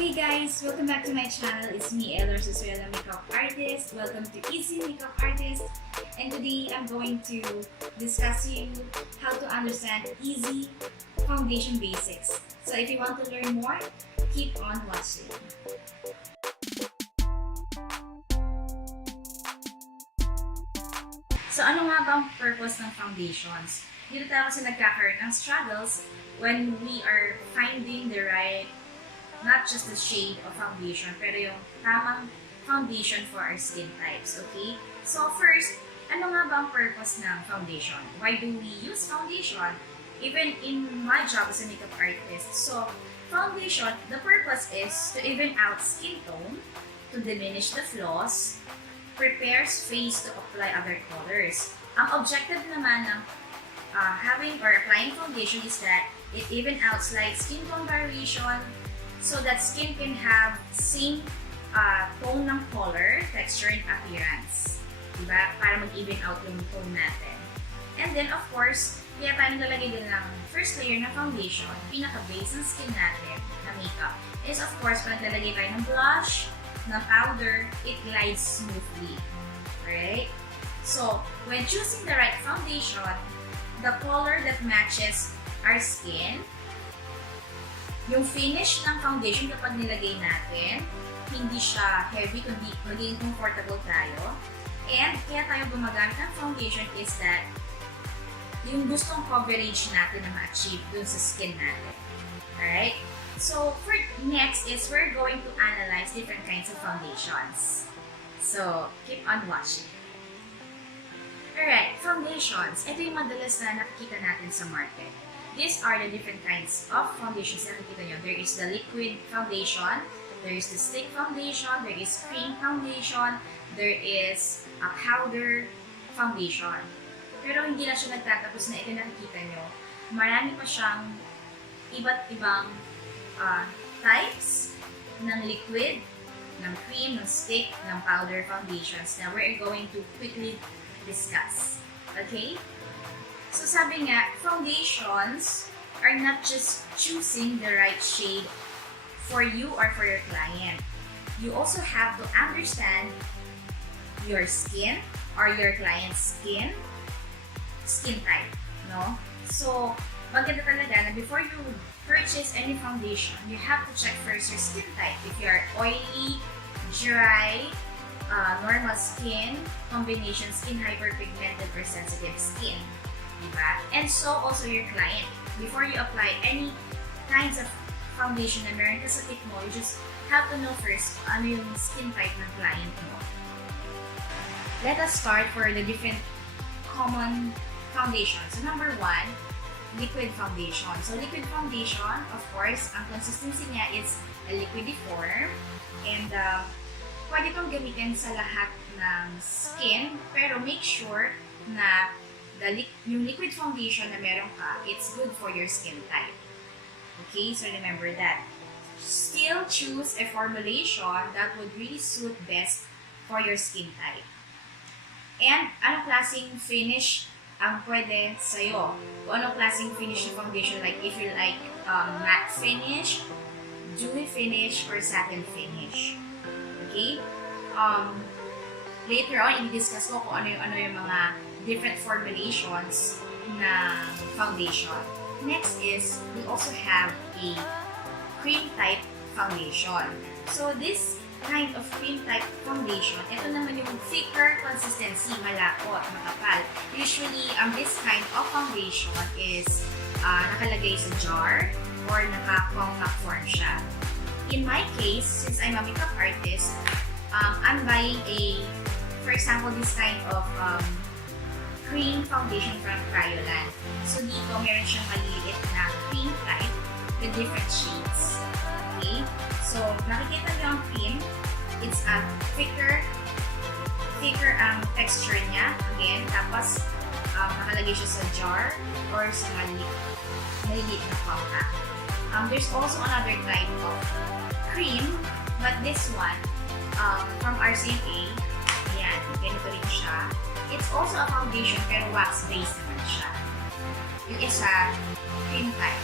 Hey guys! Welcome back to my channel. It's me, Elor Susuela, makeup artist. Welcome to Easy Makeup Artist. And today I'm going to discuss to you how to understand easy foundation basics. So if you want to learn more, keep on watching. So ano nga ba ang purpose ng foundations? Dito tayo kasi nagkakaroon ng struggles when we are finding the right, not just the shade of foundation, pero yung tamang foundation for our skin types, okay? So first, ano nga ba ang purpose ng foundation? Why do we use foundation? Even in my job as a makeup artist. So, foundation, the purpose is to even out skin tone, to diminish the flaws, prepares face to apply other colors. Ang objective naman ng having or applying foundation is that it even outs like skin tone variation, so that skin can have same tone ng color, texture, and appearance. Diba? Para mag-even out yung tone natin. And then, of course, kaya tayo nilalagay din ng first layer ng foundation, pinaka-base ng skin natin na makeup, is of course, pag naglalagay tayo ng blush, ng powder, it glides smoothly. Right? So, when choosing the right foundation, the color that matches our skin, yung finish ng foundation kapag nilagay natin, hindi siya heavy, kundi magiging comfortable tayo. And kaya tayo gumagamit ng foundation is that yung gustong coverage natin na ma-achieve dun sa skin natin. Alright? So, for next is we're going to analyze different kinds of foundations. So, keep on watching. Alright, foundations. Ito yung madalas na nakikita natin sa market. These are the different kinds of foundations na nakikita nyo. There is the liquid foundation, there is the stick foundation, there is cream foundation, there is a powder foundation. Pero hindi na siya nagtatapos na ito nakikita nyo. Marami pa siyang iba't ibang types ng liquid, ng cream, ng stick, ng powder foundations na we're going to quickly discuss. Okay? So sabi nga, foundations are not just choosing the right shade for you or for your client. You also have to understand your skin or your client's skin type, no? So, maganda talaga na before you purchase any foundation, you have to check first your skin type. If you are oily, dry, normal skin, combination skin, hyperpigmented, or sensitive skin. Diba? And so also your client. Before you apply any kinds of foundation na meron ka sa tip mo, you just have to know first ano yung skin type ng client mo. Let us start for the different common foundations. So number one, liquid foundation. So liquid foundation, of course, ang consistency niya is a liquidy form, and pwede itong gamitin sa lahat ng skin, pero make sure na yung liquid foundation na meron ka, it's good for your skin type. Okay, so remember that. Still choose a formulation that would really suit best for your skin type. And anong klaseng finish ang pwede sa'yo? Kung anong klaseng finish ng foundation, like if you like matte finish, dewy finish, or satin finish. Okay? Later on, i-discuss ko kung ano yung mga different formulations na foundation. Next is, we also have a cream type foundation. So this kind of cream type foundation, ito naman yung thicker consistency, malapot, makapal. Usually, this kind of foundation is nakalagay sa jar or naka-compact form siya. In my case, since I'm a makeup artist, I'm buying for example, this kind of cream foundation from Cryolan. So dito, meron siyang maliliit na cream type with different shades. Okay? So, nakikita niyo ang cream. It's a thicker ang texture niya. Again, tapos nakalagay siya sa jar or sa maliliit na compact. There's also another type of cream, but this one, from RCMA, yan, ganito rin siya. It's also a foundation pero wax-based naman siya. Yung isa, cream type.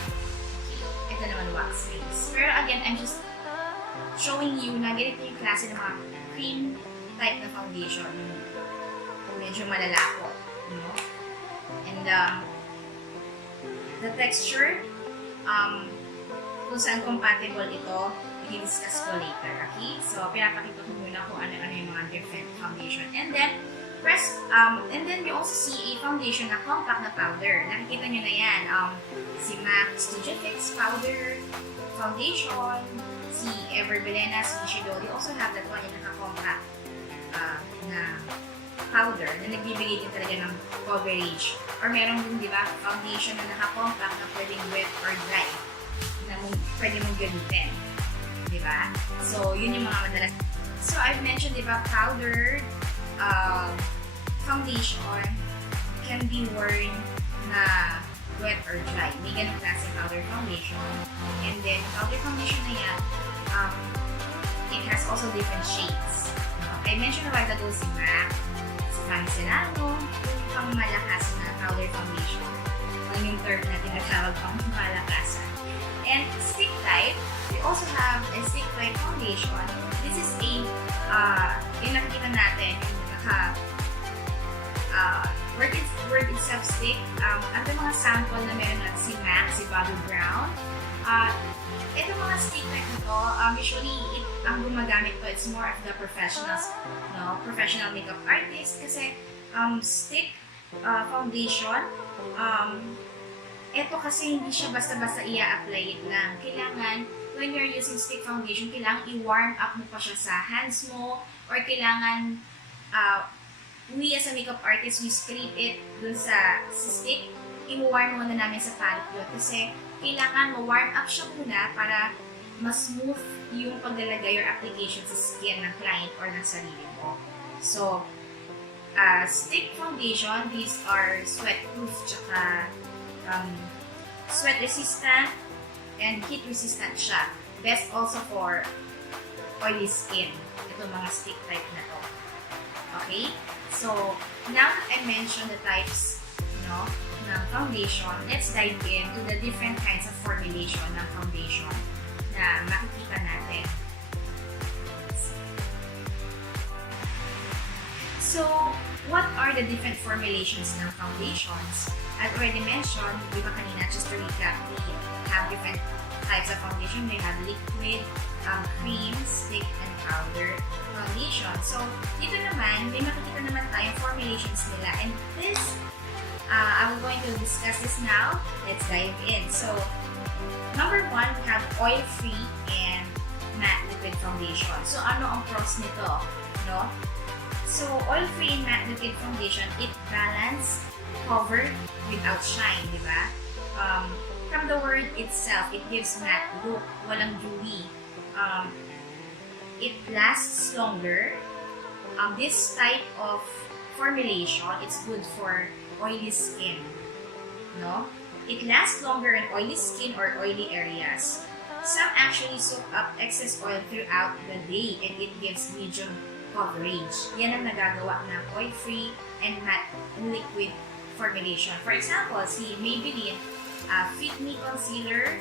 Okay. Ito naman wax-based. Pero again, I'm just showing you na ganito yung klase ng mga cream type na foundation. Medyo malalako, you know? And the texture, kung saan compatible ito, i-discuss ko later, okay? So, pinapakita ko muna kung ano-ano yung mga different foundation. And then you also see a foundation na compact na powder. Nakikita nyo na yan. Si MAC Studio Fix powder, foundation, si Everbelena, si Shido, they also have that one yung naka-compact na powder na nagbibigay din talaga ng coverage. Or meron din, di ba, foundation na naka-compact na pwedeng wet or dry na pwede mong gamitin. Di ba? So, yun yung mga madalas. So, I've mentioned, di ba, powdered foundation can be worn na wet or dry. May ganun klase powder foundation. And then, powder foundation na yan, it has also different shades. I mentioned a while ago si MAC, si Cancelano, yung pang malakas na powder foundation. Yun yung term na tinatawag pang malakasan. And stick type, we also have a stick type foundation. This is a, yung nakikita natin, yung word itself stick. At yung mga sample na meron natin si MAC, si Bobby Brown. Itong mga stick type na to, usually, ang gumagamit ko, it's more of the professionals, no? Professional makeup artists. Kasi, stick foundation, ito kasi hindi siya basta-basta i-apply it lang. Kailangan, when you're using stick foundation, kailangan i-warm up mo pa siya sa hands mo, or kailangan, we as a makeup artist, we scrape it dun sa stick, i-warm muna namin sa palette yun. Kasi, kailangan ma-warm up siya muna para mas smooth yung paglalagay or application sa skin ng client or ng sarili mo. So, stick foundation, these are sweat-proof, tsaka sweat-resistant and heat-resistant siya. Best also for oily skin. Itong mga stick type na to. Okay? So, now that I mentioned the types, ng foundation, let's dive into the different kinds of formulation ng foundation na makikita natin. So, what are the different formulations ng foundations? I've already mentioned, di ba kanina, just to recap, we have different types of foundation. We have liquid, cream, stick, and powder foundation. So, dito naman, may makikita naman tayong formulations nila. And this, I'm going to discuss this now. Let's dive in. So, number one, we have oil-free and matte liquid foundation. So, ano ang pros nito? No? So, oil-free and matte liquid foundation, it balance cover without shine, di ba? From the word itself, it gives matte look, walang dewy. It lasts longer. This type of formulation, it's good for oily skin, no? It lasts longer in oily skin or oily areas. Some actually soak up excess oil throughout the day and it gives medium coverage. Yan ang nagagawa ng oil-free and matte liquid formulation. For example, si Maybelline Fit Me Concealer,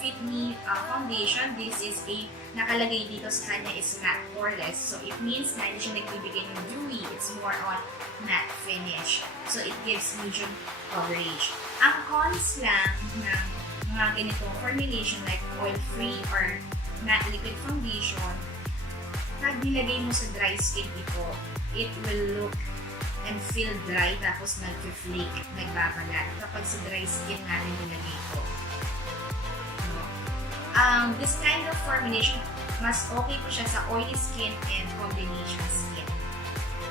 Fit Me Foundation, this is a, nakalagay dito sa kanya is matte poreless. So, it means na hindi siya nagbibigay ng dewy. It's more on matte finish. So, it gives medium coverage. Ang cons lang ng mga ganitong formulation like oil-free or matte liquid foundation, pag nilagay mo sa dry skin ito, it will look and feel dry tapos nag-flake, nagbabalat kapag sa dry skin natin nilagay ito. This kind of formulation, mas okay po siya sa oily skin and combination skin.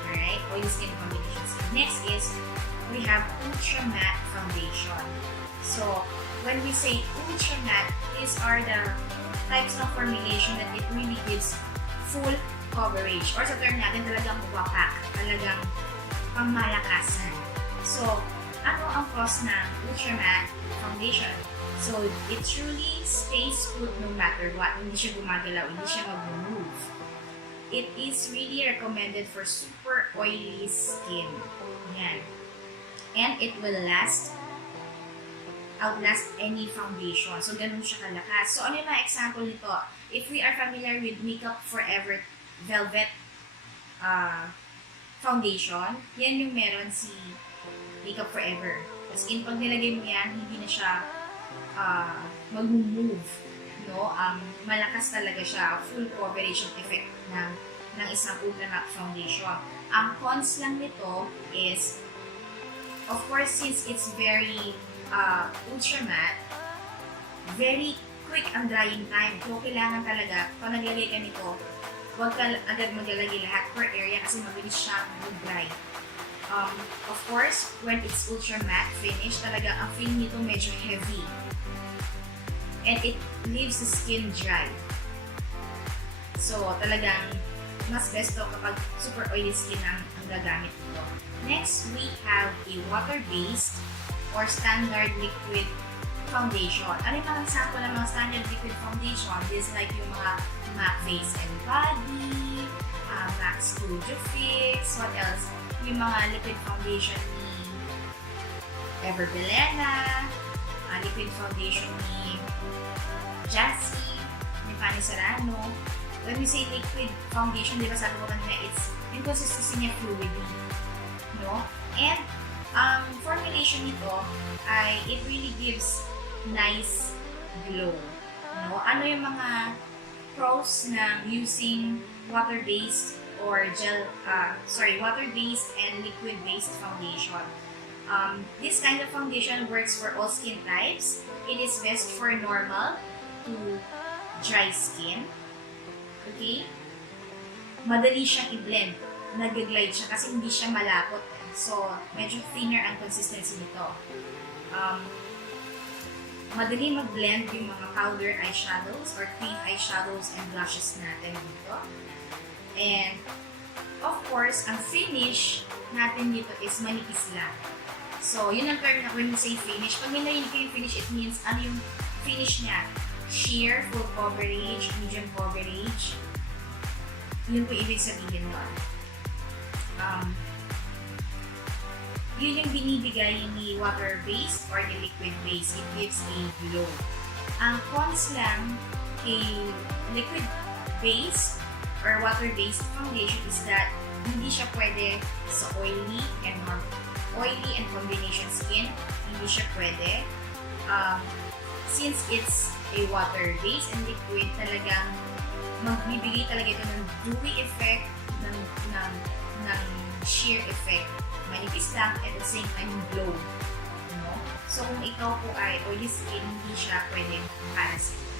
Alright? Oily skin and combination skin. Next is, we have ultra matte foundation. So, when we say ultra matte, these are the types of formulation that it really gives full coverage. Or sa term natin, talagang wapak. Talagang pangmalakasan. So, ano ang pros ng ultra matte foundation? So, it truly stays put no matter what. Hindi siya gumagalaw, hindi siya mag-move. It is really recommended for super oily skin. Yan. And it will last outlast any foundation. So, ganun siya kalakas. So, ano yung mga example nito? If we are familiar with Makeup Forever Velvet foundation, yan yung meron si Makeup Forever. As in, pag nilagay mo yan, hindi na siya mag-move. No? Malakas talaga siya. Full coverage yung effect ng isang ultra matte foundation. Ang cons lang nito is, of course, since it's very ultra matte, very quick ang drying time. So, kailangan talaga, pag naglagay ka nito, huwag ka agad maglalagay lahat per area kasi mabilis siya mag-dry. Of course, when it's ultra matte finish, talaga ang film nito medyo heavy. And it leaves the skin dry. So, talagang mas best to kapag super oily skin ang gagamit nito. Next, we have a water-based or standard liquid foundation. Ano yung mga example ng mga standard liquid foundation? This like yung mga MAC Face and Body, MAC Studio Fix, what else? Yung mga liquid foundation ni Everbelena, liquid foundation ni Jassy, ni Fanny Serrano. When we say liquid foundation, di ba sabi ko kanina, it's yung consistency niya fluidy. No? And formulation nito ay it really gives nice glow. No? Ano yung mga pros ng using water-based or water-based and liquid-based foundation? This kind of foundation works for all skin types. It is best for normal to dry skin. Okay? Madali siyang i-blend. Nag-glide siya kasi hindi siya malapot. So, medyo thinner ang consistency nito. Madali mag-blend yung mga powder eyeshadows or cream eyeshadows and blushes natin dito. And, of course, ang finish natin dito is manipis lang. So, yun ang term na when we say finish. Pag nilagay ko yung finish, it means ano yung finish niya? Sheer, full coverage, medium coverage. Yun po ibig sabihin nun. Yun yung binibigay ni water-based or the liquid-based. It gives a glow. Ang cons lang kay liquid-based or water-based foundation is that hindi siya pwede sa oily and combination skin. Hindi siya pwede. Since it's a water-based and liquid, talagang magbibigay talaga ito ng dewy effect, ng sheer effect. Manipis lang at the same time glow. No? So, kung ikaw po ay oily skin, hindi siya pwede para sa iyo.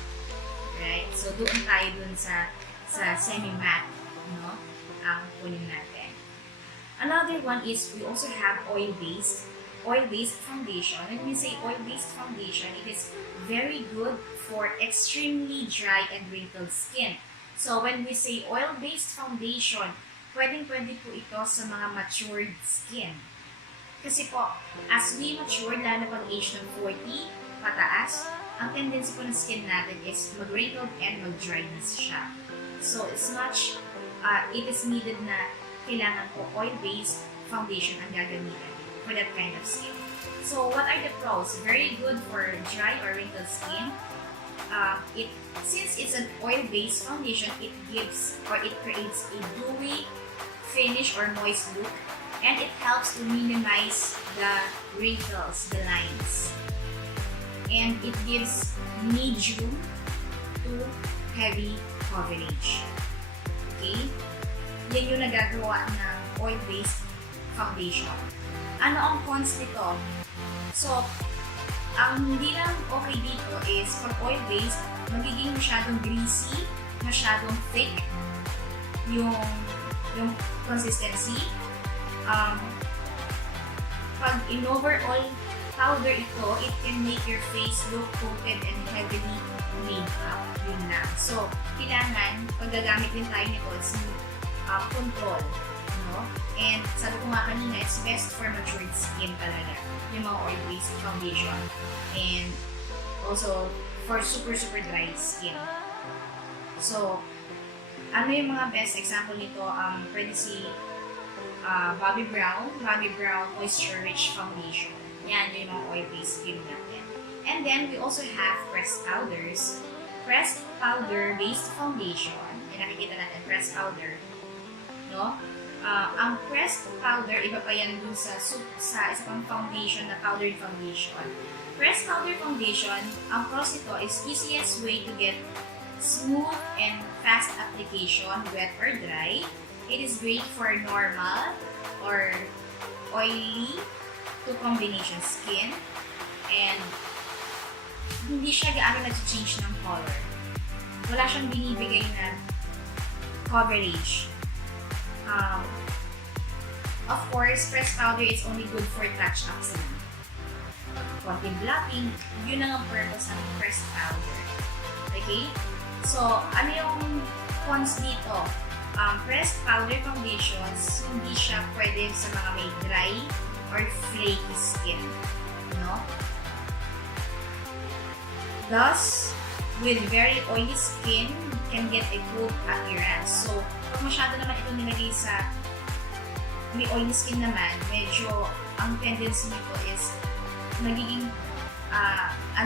Right? So, doon tayo dun sa semi-matte, no? Ang kunin natin. Another one is we also have oil-based foundation. When we say oil-based foundation, it is very good for extremely dry and wrinkled skin. So, when we say oil-based foundation, pwedeng-pwede po ito sa mga matured skin. Kasi po, as we mature, lalo pag age ng 40, pataas, ang tendency po ng skin natin is mag-wrinkled and mag-dryness siya. So, it is needed na kailangan po oil-based foundation ang gagamitin for that kind of skin. So, what are the pros? Very good for dry or wrinkled skin. Since it's an oil-based foundation, it creates a dewy finish or moist look, and it helps to minimize the wrinkles, the lines. And it gives medium to heavy coverage. Okay? Yan yung nagagawa ng oil-based foundation. Ano ang cons nito? So, ang hindi lang okay dito is for oil-based, magiging masyadong greasy, masyadong thick yung consistency. Pag in-overall powder ito, it can make your face look coated and heavily made up. Yun lang. So, kailangan, pag gagamit din tayo nito, it's control. No? And sabi ko nga kanina, it's best for matured skin talaga. Yung mga oil-based foundation. And also, for super dry skin. So, ano yung mga best example nito? Pwede si Bobbi Brown Moisture Rich Foundation. Yan yung mga oil-based cream natin. And then we also have pressed powders. Pressed powder-based foundation. Yan, nakikita natin, pressed powder. No? Ang pressed powder, iba pa yan dun sa isa pang foundation na powdered foundation. Pressed powder foundation, ang pros nito is easiest way to get smooth and fast application, wet or dry. It is great for normal or oily to combination skin. And hindi siya gaano nag-change ng color. Wala siyang binibigay na coverage. Of course, pressed powder is only good for touch-ups lang. Konting blotting, yun ang purpose ng pressed powder. Okay? So, ano yung cons dito? Pressed powder foundations, hindi siya pwede sa mga may dry or flaky skin. No? Thus, with very oily skin, can get a cold appearance. So, pag masyado naman ito nilagay sa may oily skin naman, medyo ang tendency nito is magiging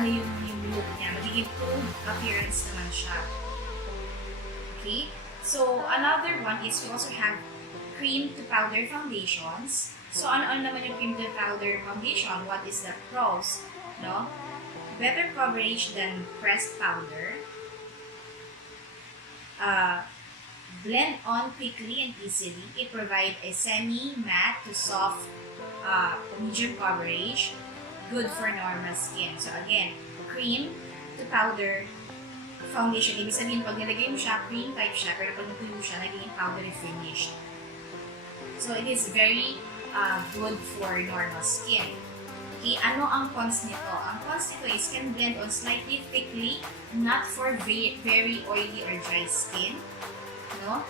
yung look niya, magiging cold appearance naman siya. Okay? So, another one is we also have cream to powder foundations. So, ano naman yung cream to powder foundation? What is the pros? No? Better coverage than pressed powder. Blend on quickly and easily. It provides a semi-matte to soft medium coverage. Good for normal skin. So again, cream to powder foundation. Ibig sabihin, pag nilagay mo siya, cream type siya, pero pag natuyo siya, naging powdery finish. So it is very good for normal skin. Okay, ano ang cons nito? Ang cons nito is can blend on slightly thickly, not for very oily or dry skin. No?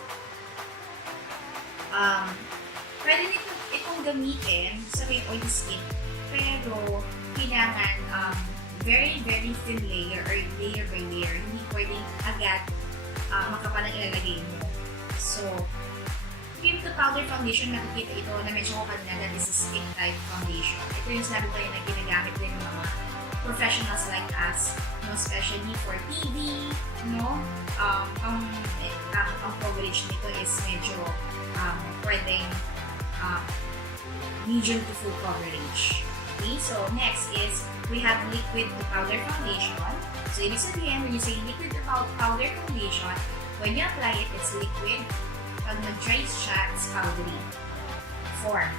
Pwede nito itong gamitin sa may oily skin, pero kailangan very thin layer or layer by layer. Hindi pwedeng agad makapal ang ilalagay mo. So, cream to powder foundation, nakikita ito na medyo ko kanina, that is a stick type foundation. Ito yung sabi tayo na ginagamit din ng mga professionals like us, no, especially for TV, no? Ang coverage nito is medyo pwedeng medium to full coverage. Okay, so next is we have liquid to powder foundation. So ibig sabihin, when you say liquid to powder foundation, when you apply it, it's liquid. Pag nag-dry siya, it's powdery form.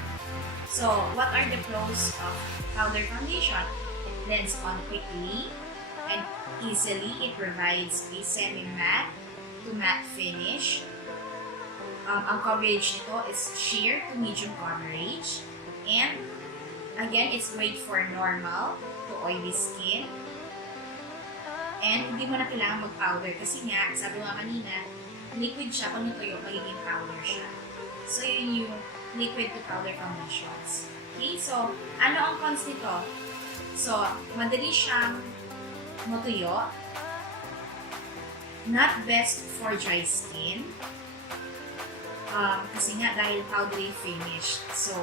So, what are the pros of powder foundation? It blends on quickly and easily. It provides a semi-matte to matte finish. Ang coverage nito is sheer to medium coverage. And, again, it's great for normal to oily skin. And, hindi mo na kailangan mag-powder kasi nga, sabi nga kanina, liquid siya, kung natuyo, magiging powder siya. So, yun yung liquid to powder foundations. Okay, so, ano ang cons nito? So, madali siyang matuyo. Not best for dry skin. Kasi nga, dahil powdery finish. So,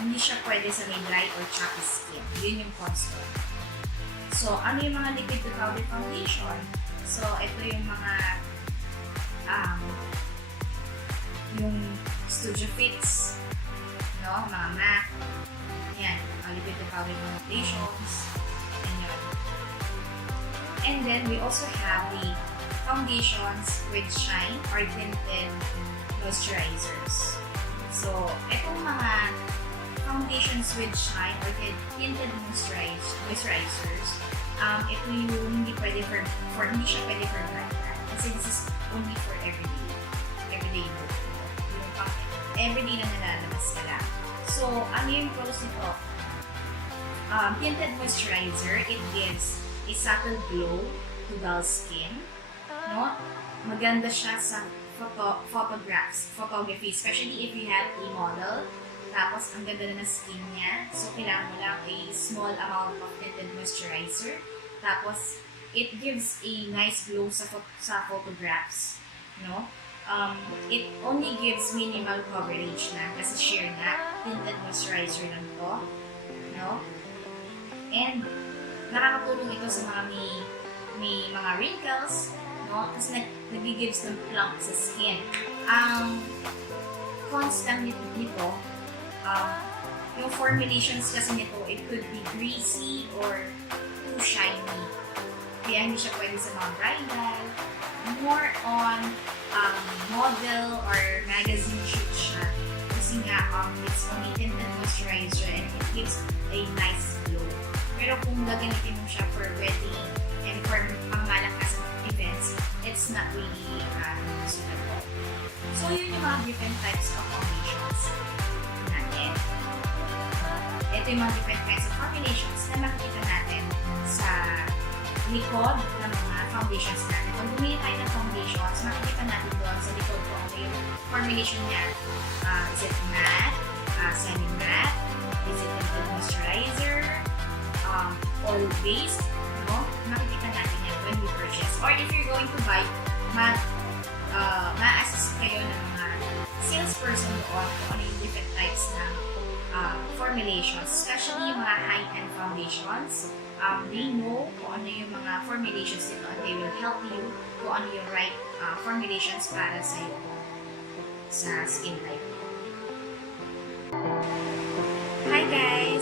hindi siya pwede sa may dry or chappy skin. Yun yung cons ko. So, ano yung mga liquid to powder foundation? So, ito yung mga yung Studio Fits, no? Mga MAC, yan, liquid to powder foundations, and yun. And then, we also have the foundations with shine or tinted moisturizers. So, itong mga foundations with shine or tinted moisturizers, ito yung hindi pwede hindi siya pwede for bright. Kasi this is only for everyday look. Yung pang everyday na nalalabas ka lang. So, ano yung pros nito? Tinted moisturizer, it gives a subtle glow to dull skin. No? Maganda siya sa photography, especially if you have a model. Tapos, ang ganda na ng skin niya. So, kailangan mo lang a small amount of tinted moisturizer. Tapos, it gives a nice glow sa photographs, no? It only gives minimal coverage na kasi sheer na tinted moisturizer lang to, no? And nakakatulong ito sa mga may mga wrinkles, no? Kasi nag-gives ng plump sa skin. Ang cons lang nito, yung formulations kasi nito, it could be greasy or too shiny. Kaya hindi siya pwede sa mga bridal. More on model or magazine shoot siya. Kasi nga, it's only tinted moisturizer and it gives a nice glow. Pero kung gagamitin mo siya for wedding and for pangmalakasan events, it's not really suitable. So, yun yung mga different types of foundations natin. Ito yung mga different kinds of formulations na makikita natin sa likod ng mga foundations natin. Kung bumili tayo ng foundations, makikita natin doon sa likod kung ano yung formulation niya. Is it matte? Semi-matte? Is it tinted moisturizer? Oil-based? No? Makikita natin yan when we purchase. Or if you're going to buy, ma-assist kayo ng mga salesperson doon kung ano yung different types ng formulations, especially yung mga high-end foundations. They know kung ano yung mga formulations nito and they will help you kung ano yung right formulations para sa iyo sa skin type. Hi guys!